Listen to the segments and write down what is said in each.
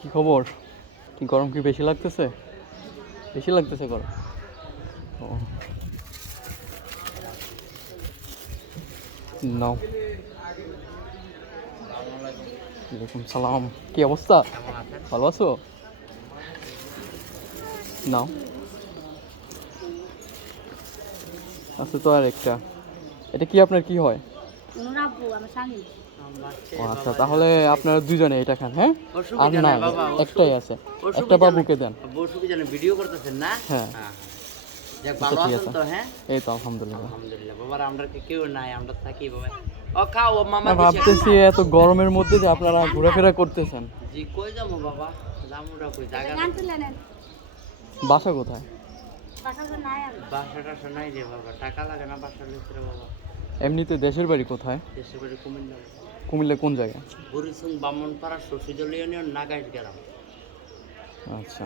কি খবর? কি গরম কি বেশি লাগতেছে? বেশি লাগতেছে গরম? ও নাও। ওয়ালাইকুম সালাম। কি অবস্থা? ভালো আছো? নাও। আছে তো আর একটা। এটা কি আপনার কি হয়? ও আচ্ছা, তাহলে আপনারা দুজনে এটা খান, হ্যাঁ? আর না, একটাই আছে, একটা বাবুকে দেন। ভিডিও করতেছেন না? হ্যাঁ, যাক, আচ্ছা ভালো ঠিক আছেন আছে। তো? হ্যাঁ, এই তো আলহামদুলিল্লাহ। আলহামদুলিল্লাহ। বাবার আমরা কেউ নাই, আমরা থাকি বাবা। ও খাও, ও মামা না, ভাবতেছি এত গরমের মধ্যে যে আপনারা ঘোরাফেরা করতেছেন। জি, কই যাবো বাবা? যামুরা কই জায়গা নাই। বাসা কোথায়? বাসা টাসা নাই রে বাবা, টাকা লাগে না বাসা লিখতে রে বাবা। এমনিতে দেশের বাড়ি কোথায়? দেশের বাড়ি কুমিল্লা। কুমিল্লা কোন জায়গায়? বুড়িসুং বামনপাড়া শশীদল ইউনিয়ন নাগাইট গ্রাম। আচ্ছা,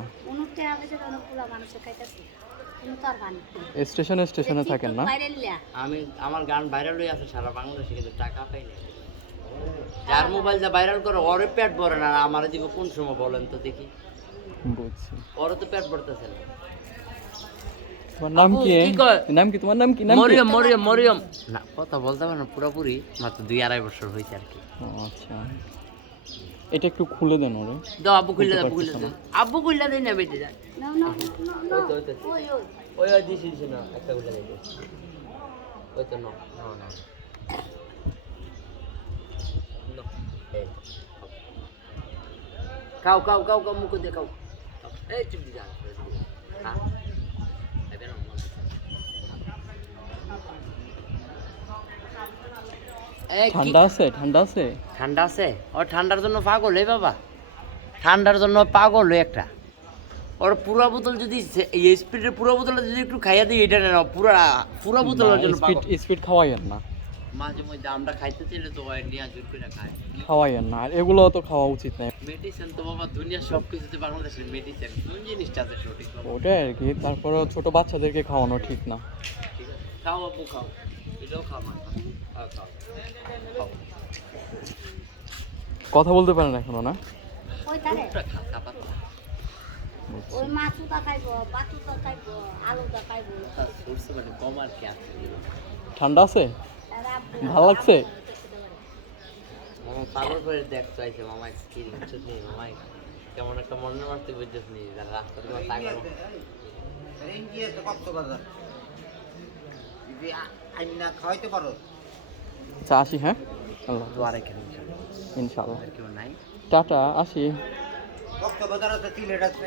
স্টেশনে স্টেশনে থাকেন না? আমি আমার গান ভাইরাল হয়ে আছে সারা বাংলাদেশে, কিন্তু টাকা পাই না। যার মোবাইল যা ভাইরাল করে ওরে পেট ভরে না, আমার দিব কোন সময় বলেন তো দেখি? বুঝছি। ওরে তো পেট ভরতেছে না। তোমার নাম কি? নাম কি তোমার? নাম কি? মরিয়ম, মরিয়ম, মরিয়ম। না, কথা বলতে পারে না পুরোপুরি, মাত্র 2-2.5 বছর হয়েছে আর কি। ও আচ্ছা, এটা একটু খুলে দেন ওরে। দাও, আব্বু খুললে দাও, আব্বু খুললে দাও। আব্বু খুললে দেই না বেটে যায়। ওই দিছিস না, একটা খুললে দেই। ওই তো না, না, না। খাও খাও খাও খাও, মুখ দিয়ে খাও। এই চুপ দি যা। হ্যাঁ, এটা না। ঠান্ডা আছে? ঠান্ডা আছে? ঠান্ডা আছে? ও ঠান্ডার জন্য পাগল এই বাবা, ঠান্ডার জন্য পাগল একটা। ওর পুরা বোতল যদি এই স্পিডের পুরা বোতলটা যদি একটু খাইয়া দিই, এটা না পুরা বোতলের জন্য পাগল। স্পিড খাওয়াইয়েন না। মাঝে মধ্যে আমরা খাইতে চাইলে তো ওই নিয়ে জোর করে খায়। খাওয়াইয়েন না, আর এগুলো তো খাওয়া উচিত না। মেডিসিন তো বাবা দুনিয়ার সব কিছুতে বাংলাদেশের মেডিসিন কোন জিনিসটা আছে সঠিক বাবা? ওটাই আর কি, তারপরে ছোট বাচ্চাদেরকে খাওয়ানো ঠিক না। ঠিক আছে, খাও আপু খাও, এটাও খাও মা, খাও খাও খাও। কথা বলতে পারেন এখনো না? ওটা খাতা পাতা সরষে বাটা কম আর কি আছে। ঠান্ডা আছে? ভালো লাগছে? মামা পাগল করে দেখতে আইছে মামা, কি হচ্ছে নেই মামা, কেমন একটা মনের মারতে বুঝছিস নি, রাস্তার দিকে তাকানো। আইনা খাওয়াইতে পারো। আচ্ছা, আসি, হ্যাঁ? আল্লাহ তো আর এখানে ইনশাআল্লাহ। কেউ নাই। টাটা, আসি। কক্সবাজার আছে, সিলেট আছে।